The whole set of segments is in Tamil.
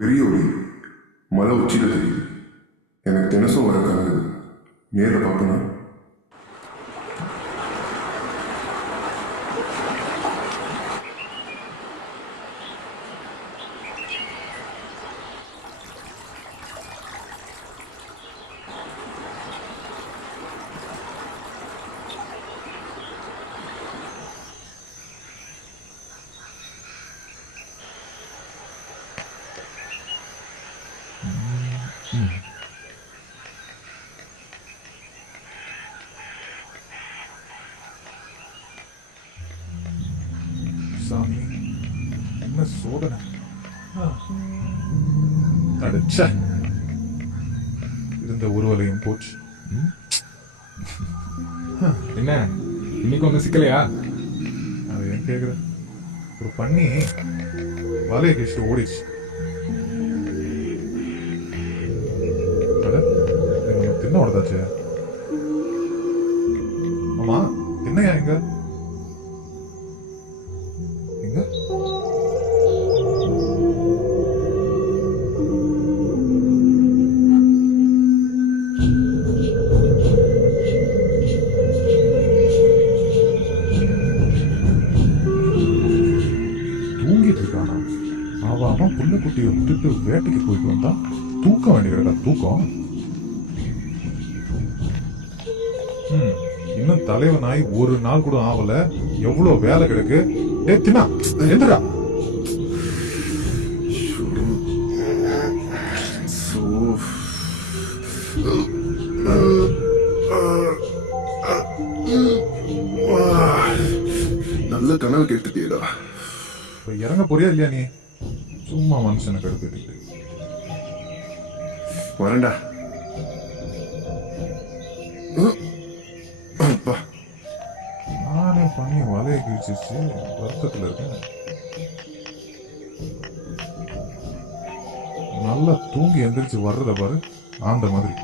பெரிய ஒளி மலை உச்சியில் தெரியுது. எனக்கு தினசும் வர கனவு நேரில் பார்க்கணும். சாமி, என்ன சோதனை! அடிச்ச இருந்த உருவலையும் போச்சு. என்ன இன்னைக்கு ஒண்ணு சிக்கலையா? அது ஏன் கேக்குற? ஒரு பண்ணி வலையை கழிச்சுட்டு ஓடிச்சு. தின்ன உடதாச்சு. ஆமா, என்னையா இங்க எங்க? தூங்கிட்டு இருக்கானா? அவன் புள்ள குட்டியை விட்டுட்டு வேட்டைக்கு போயிட்டு வந்தா தூக்கம் வேண்டியதா? தூக்கம் இன்னும் தலைவனாய் ஒரு நாள் கூட ஆவல. எவ்வளவு வேலை கிடக்கு. தின்னா எந்திரா. நல்ல கனவு கேட்டுட்டியடா. இப்ப இறங்க போறியா இல்லையா? நீ சும்மா மனுஷனை கடுப்பிட்டு வரேன்டா. நானே பண்ணி வலையை கிழிச்சிச்சு. வருத்தத்துல இருக்கேன். நல்லா தூங்கி எந்திரிச்சு வர்றத பாரு, ஆந்த மாதிரி.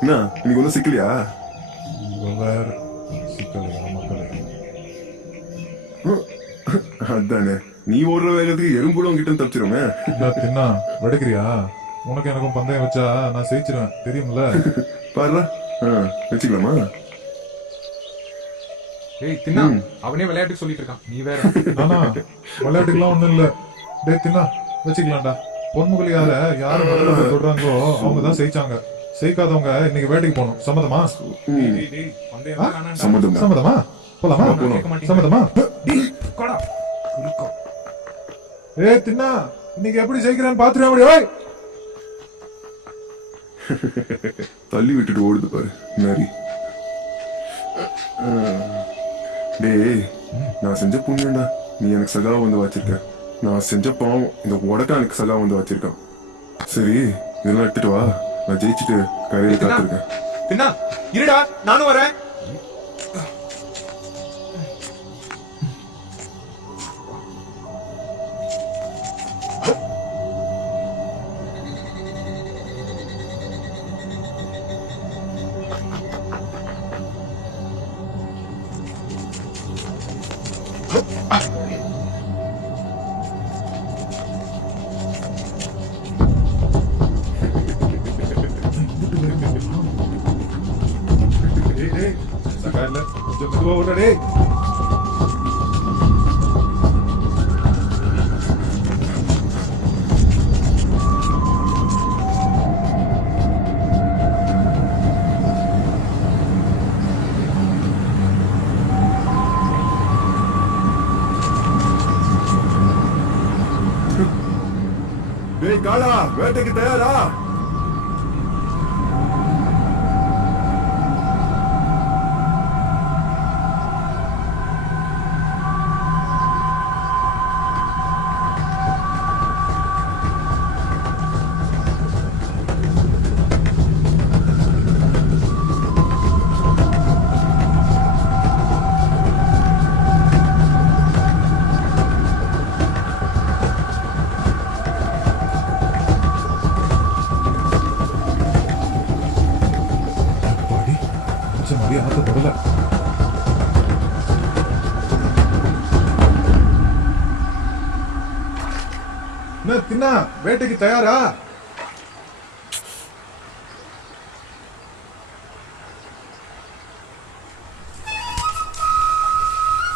என்ன இன்னைக்கு ஒன்றும் சிக்கலையா? வேற சிக்கலையா மக்களே? அதானே, நீ ஓடுற வேகத்துக்கு எறும்புட உங்ககிட்ட தப்பிச்சிருமே. தின்னா வெடுக்கிறியா? உனக்கு எனக்கும் பந்தயம் வச்சா நான் ஜெயிச்சிருவேன், தெரியும்ல? பாரு, வச்சுக்கலாமா? ஏய் தின்னா, அவனே விளையாட்டுக்கு சொல்லிட்டு இருக்கான், நீ வேற. ஆனா விளையாட்டுக்கெல்லாம் ஒண்ணும் இல்ல. டேய் தின்னா, வச்சுக்கலாம்டா. பொன்முகலியார யாரு முதல்ல தொடுறாங்களோ அவங்க தான் ஜெயிச்சாங்க. ஜெயிக்காதவங்க இன்னைக்கு வேட்டைக்கு போகணும். சம்மதமா? சம்மதமா? போலாமா? சம்மதமா? ஏ தின்னா, இன்னைக்கு எப்படி ஜெயிக்கிறான்னு பாத்துருவா முடியும். தள்ளி விட்டுட்டு ஓடுது பாரு நரி. டேய், நான் செஞ்ச புண்ணியண்டா நீ எனக்கு சகா வந்து வச்சிருக்க. நான் செஞ்ச பாவம் இந்த உடக்கா எனக்கு சகா வந்து வச்சிருக்கான். சரி, இதெல்லாம் எடுத்துட்டு வா. நான் ஜெயிச்சுட்டு கரையில காத்திருக்கேன். தின்னா இருடா, நானும் வரேன். கொஞ்சம் மெதுவா ஓடுடா டேய். டேய் காளா, வேட்டைக்கு தயாரா? என்ன தின்னா வேட்டைக்கு தயாரா?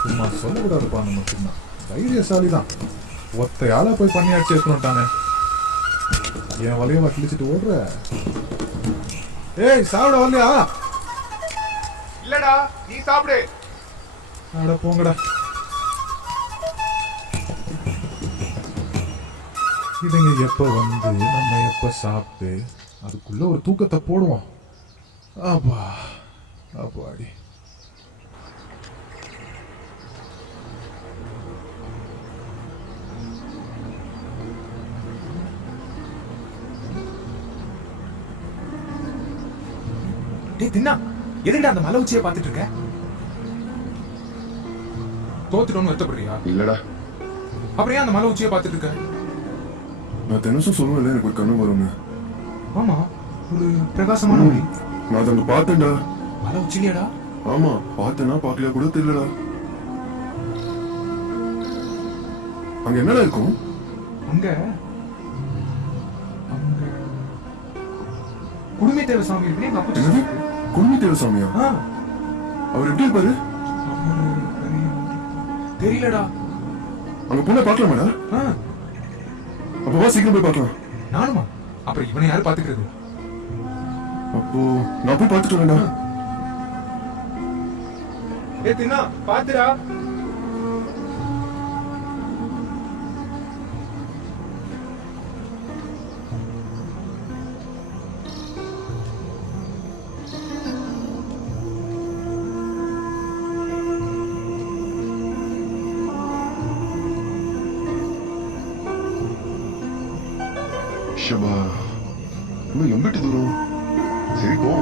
சும்மா சொல்லக்கூடாதுப்பா நம்ம தின்னா. தைரியசாலி தான். ஒத்தையால போய் பண்ணியாச்சு எடுத்துட்டானே. என் வலையவா கிழிச்சிட்டு ஓடுற? ஏய் சாப்பிட வரலையா? இல்லடா நீ சாப்பிடு. அட போங்கடா. இதுங்க எப்ப வந்து நம்ம எப்ப சாப்பிட்டு அதுக்குள்ள ஒரு தூக்கத்தை போடுவோம். அப்பா அப்பாடி. டேய் தின்னா, எதுக்குடா அந்த மலை உச்சியை பார்த்துட்டு இருக்க? தோத்துட்டோன்னு வருத்தப்படுறியா? இல்லடா, அப்புறம் ஏன் அந்த மலை உச்சியை பார்த்துட்டு இருக்க? நான் தினசும் சொல்லுவேன்ல எனக்கு ஒரு கனவு வரும்னு. ஆமா, ஒரு பிரகாசமான ஒளி. நான் அதை அங்க பார்த்தேன்டா. மலை உச்சிலியாடா? ஆமா, பார்த்தேன்னா பார்க்கலையா கூட தெரியலடா. அங்க என்னடா இருக்கும்? அங்க அங்க குடுமி தேவ சாமி இருக்கு. எங்க அப்பா என்னது? குடுமி தேவசாமியா? அவர் எப்படி இருப்பாரு? தெரியலடா. அங்க போனா பார்க்கலாமாடா? அப்போ வா சீக்கிரம் போய் பார்க்கலாம். நானுமா? அப்புறம் இவனை யாரு பாத்துக்கிறது? அப்போ நான் போய் பார்த்துட்டு வரேன்டா. ஏ தின்னா பாத்துடா. ஷபா, இன்னும் எம்பிட்டு தூரம்? சரி போ.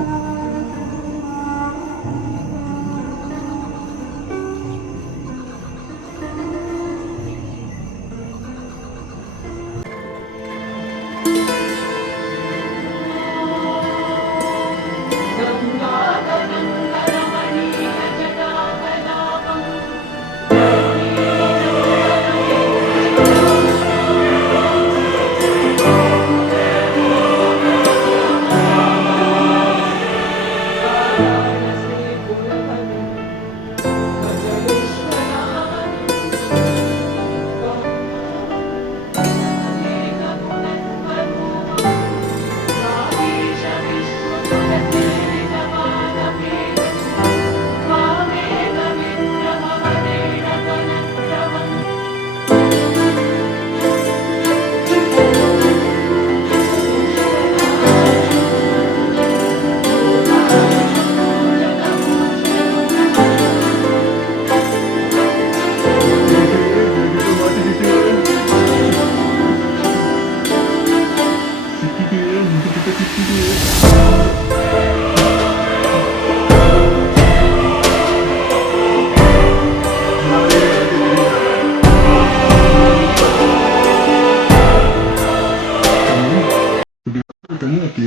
தனியாக்கி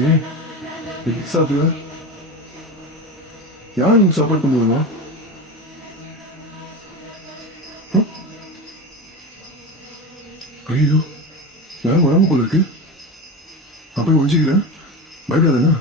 சாப்பிடுவ? யார் நீங்க சாப்பாடு கொண்டு வருவா? ஐயோ, யாரும் உடம்பு போல இருக்கு. அப்ப ஒழிஞ்சுக்கிறேன், பயப்படாதுண்ணா.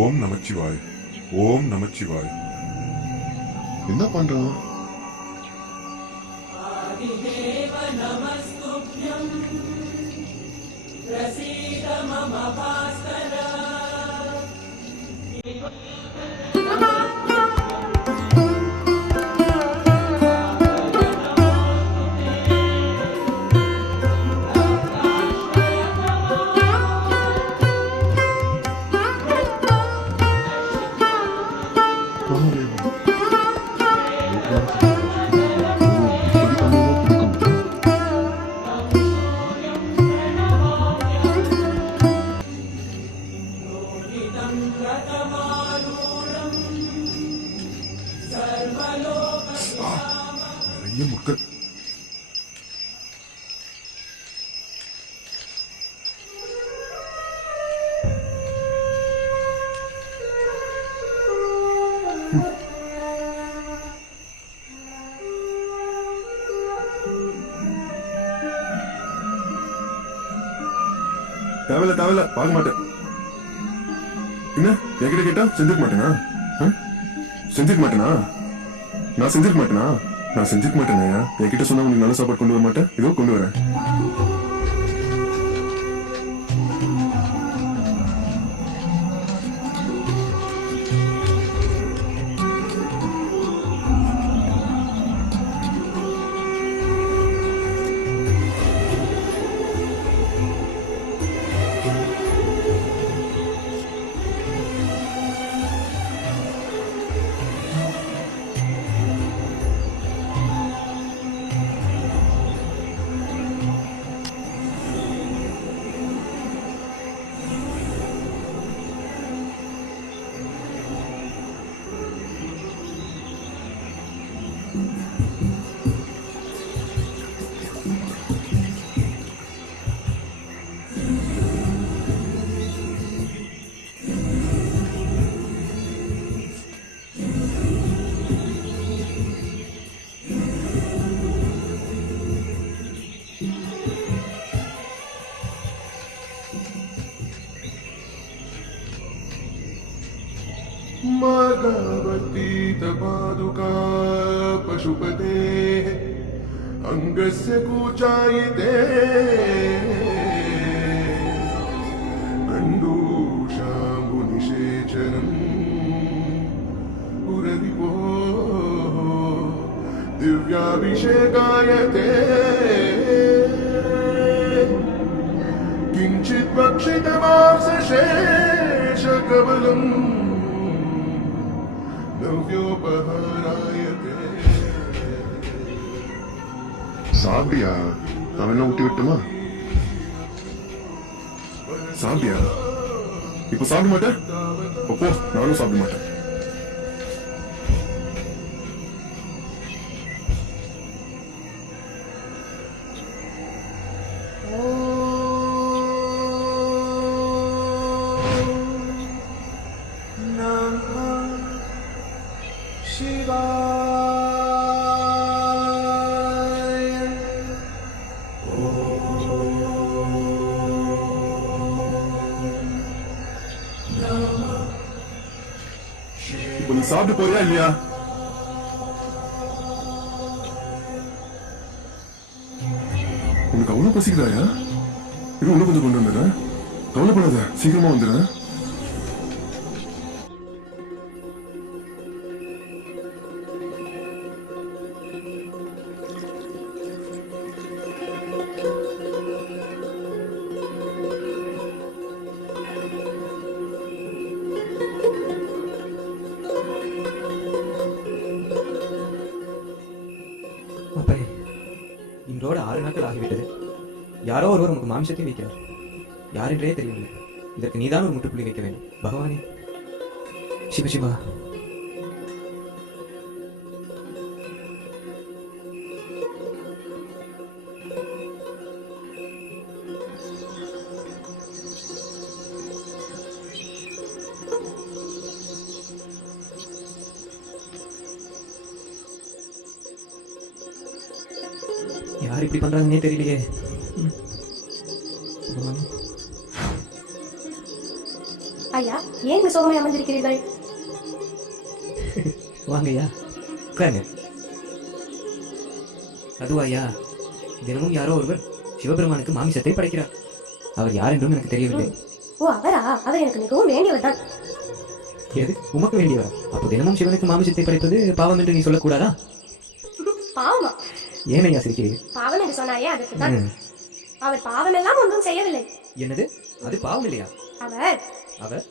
ஓம் நமச்சிவாய். ஓம் நமச்சிவாய். என்ன பண்றான்? நிறைய முட்கள். தேவையில்ல தேவையில்ல பார்க்க மாட்டேன். என்ன என்கிட்ட கேட்டா செஞ்சுக்க மாட்டேனா? செஞ்சுக்க மாட்டேனா? நான் செஞ்சுக்க மாட்டேனா? நான் செஞ்சுக்க மாட்டேனா? என்கிட்ட சொன்னா உனக்கு நல்ல சாப்பாடு கொண்டு வர மாட்டேன். இதோ கொண்டு வரேன். मार्गावर्तीतपादुका पशुपतेः अङ्गस्य कूचायिते गण्डूषाम्बुनिषेचनम् पुररिपोः दिव्याभिषेकायते किञ्चित् भक्षितमांसशेषकबलम् சாப்பிட்டியா? அவன் என்ன ஊட்டி விட்டுமா? சாப்பிட்டியா? இப்ப சாப்பிட மாட்டேன். போ, நானும் சாப்பிட மாட்டேன். இப்ப நீ சாப்பிட்டு போறியா இல்லையா? உனக்கு அவ்வளவு பசிக்குதாயா? இது இன்னும் கொஞ்சம் கொண்டு வந்துடுறேன். கவலைப்படாத, சீக்கிரமா வந்துடுறேன். அப்பனே, இன்றோடு 6 நாட்கள் ஆகிவிட்டது. யாரோ ஒருவர் உனக்கு மாமிசத்தை வைக்கிறார். யார் என்றே தெரியவில்லை. இதற்கு நீதான் ஒரு முற்றுப்புள்ளி வைக்க வேண்டும். பகவானே, சிவசிவா. யார் இப்படி பண்றாங்கன்னே தெரியலையே. ஐயா, ஏன் இந்த சோகமே அமர்ந்திருக்கிறீர்கள்? வாங்க ஐயா, உட்காருங்க. அதுவா ஐயா, தினமும் யாரோ ஒருவர் சிவபெருமானுக்கு மாமிசத்தை படைக்கிறார். அவர் யார் என்றும் எனக்கு தெரியவில்லை. ஓ, அவரா? அவர் எனக்கு மிகவும் வேண்டியவர் தான். எது உமக்கு வேண்டியவர்? அப்போ தினமும் சிவனுக்கு மாமிசத்தை படைப்பது பாவம் என்று நீ சொல்லக்கூடாதா? பாவமா? ஏன் ஐயா சிரிக்கிறீர்? பாவம் என்று சொன்னாயே, அதற்கு தான். அவர் பாவம் எல்லாம் ஒன்றும் செய்யவில்லை. என்னது? அது பாவம் இல்லையா? அவர் அவர்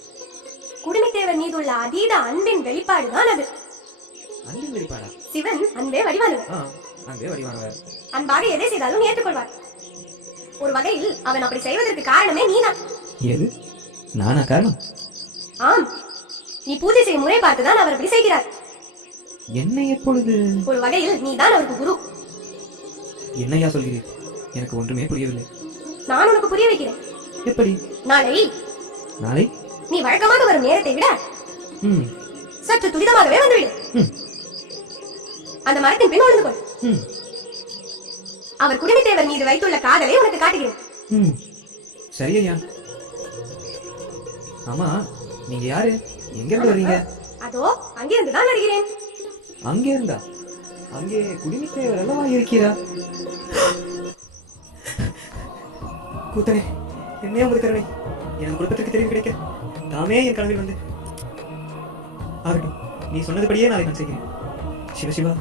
குடுமித்தேவர் மீதுள்ள அதீத அன்பின் வெளிப்பாடுதான் அது. அன்பின் வெளிப்பாடா? சிவன் அன்பே வடிவானவர். அன்பே வடிவானவர். அன்பாக எதை செய்தாலும் ஏற்றுக்கொள்வார். ஒரு வகையில் அவன் அப்படி செய்வதற்கு காரணமே நீதான். எது? நானா காரணம்? ஆம், நீ பூஜை செய்யும் முறை பார்த்துதான் அவர் அப்படி செய்கிறார். என்னை எப்பொழுது? ஒரு வகையில் நீதான் அவருக்கு குரு. என்னையா சொல்கிறீர்? எனக்கு ஒன்றுமே புரியவில்லை. நான் உனக்கு புரிய வைக்கிறேன். எப்படி? நாளை நாளை நீ வழக்கமாக வரும் நேரத்தை விட சற்று துரிதமாகவே வந்துவிடு. அந்த மரத்தின் பின் ஒளிந்து கொள். அவர் குடிமித்தேவர் மீது வைத்துள்ள காதலை உனக்கு காட்டுகிறேன். சரி ஐயா. ஆமா, நீங்க யாரு? எங்க இருந்து வர்றீங்க? அதோ அங்கிருந்து தான் வருகிறேன். அங்கே இருந்தா? அங்கே குடிமித்தேவர் அல்லவா இருக்கிறா? கூத்தனே, என்னையா ஒரு கருணை. என் குடும்பத்திற்கு தெரிவு கிடைக்க தாமே என் கனவில் வந்து ஆகட்டும். நீ சொன்னதுபடியே நாளை நான் செய்கிறேன். சிவசிவா.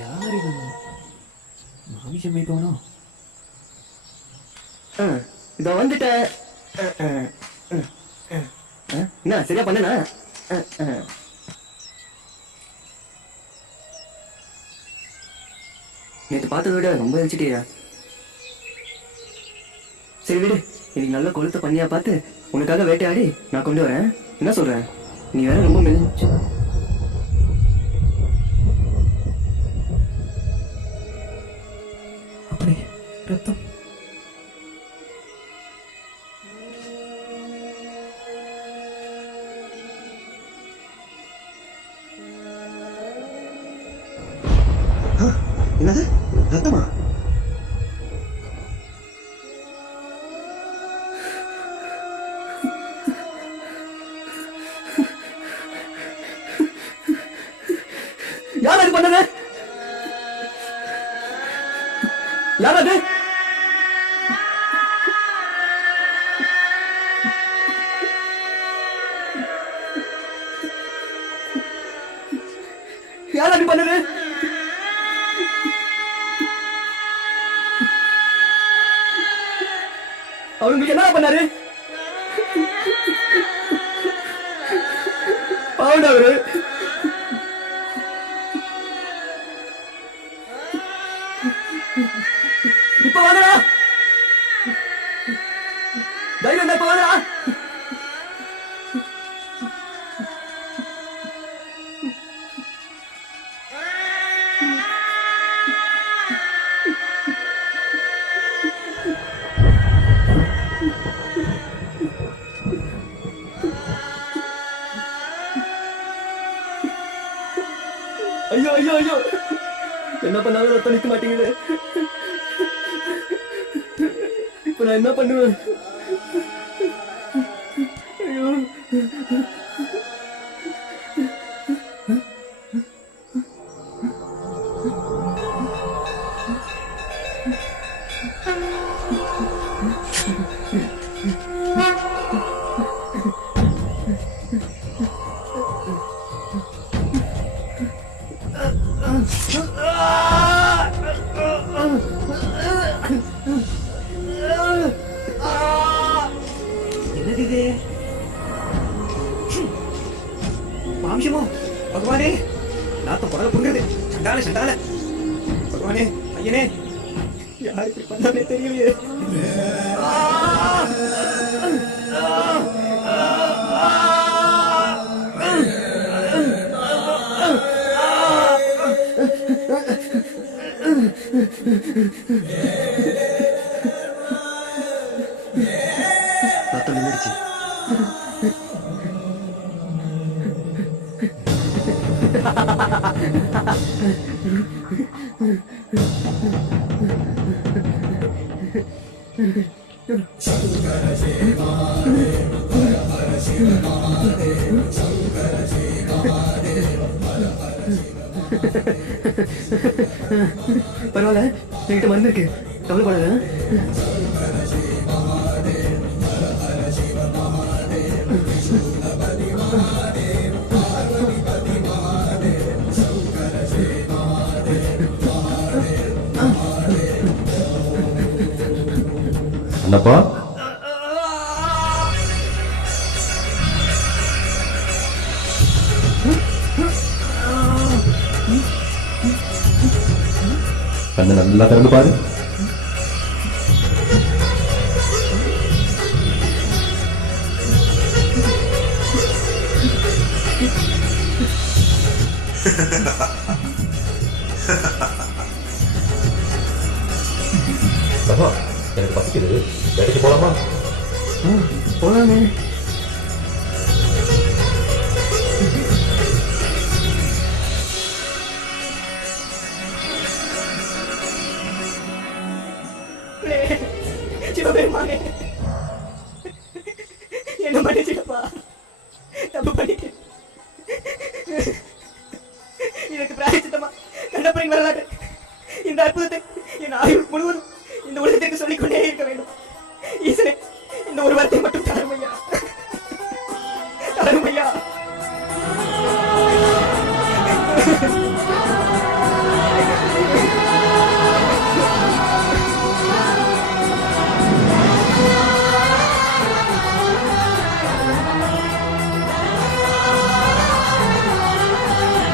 யார் இது? மாமிசம் வைப்பவனோ? இதோ வந்துட்டேன். என்ன சரியா பண்ணனா? நேற்று பார்த்ததை விட ரொம்ப எரிச்சிட்டியா? சரி விடு, இன்னைக்கு நல்ல கொளுத்த பண்ணியா பார்த்து உனக்காக வேட்டையாடி நான் கொண்டு வரேன். என்ன சொல்றேன்? நீ வேற ரொம்ப மெலிஞ்சு. அப்படி ரத்தம். என்னது ரத்தமா? யார் அது பண்ணது? யார் அது? யார் அது பண்ணது? அவங்களுக்கு என்ன பண்ணாரு? பாவண்டா அவரு. இப்ப வாங்கடா, தைரியம் இப்ப வாங்கடா. ஐயோ ஐயோ ஐயோ, என்ன பண்ணாலும் ரத்தம் நிக்க மாட்டேங்குது. இப்ப நான் என்ன பண்ணுவேன்? ஐயோ, என்னது இது? மாம்சமோ? பகவானே, நாத்தம் குரல புரியுது. சண்டால சண்டால. பகவானே, ஐயனே, யார் இப்படி பண்ணாலே தெரியலையே. ரத்தம் நின்றுடுச்சு. பரவாயில்ல, என்கிட்ட மருந்து இருக்கு, கவலைப்படாத. என்னப்பா? கண்ணு நல்லா திறந்து பாரு. சபா எனக்கு பசிக்குது, வேலைக்கு போலாமா? போலாமே. சிவபெருமானே, என்ன மன்னிச்சிடப்பா, தப்பு பண்ணிட்டேன். இதற்கு பிராயச்சித்தமா கண்ணப்பரின் வரலாறு இந்த அற்புதத்தை என் ஆயுள் முழுவதும் இந்த உலகத்திற்கு சொல்லிக்கொண்டே இருக்க வேண்டும்.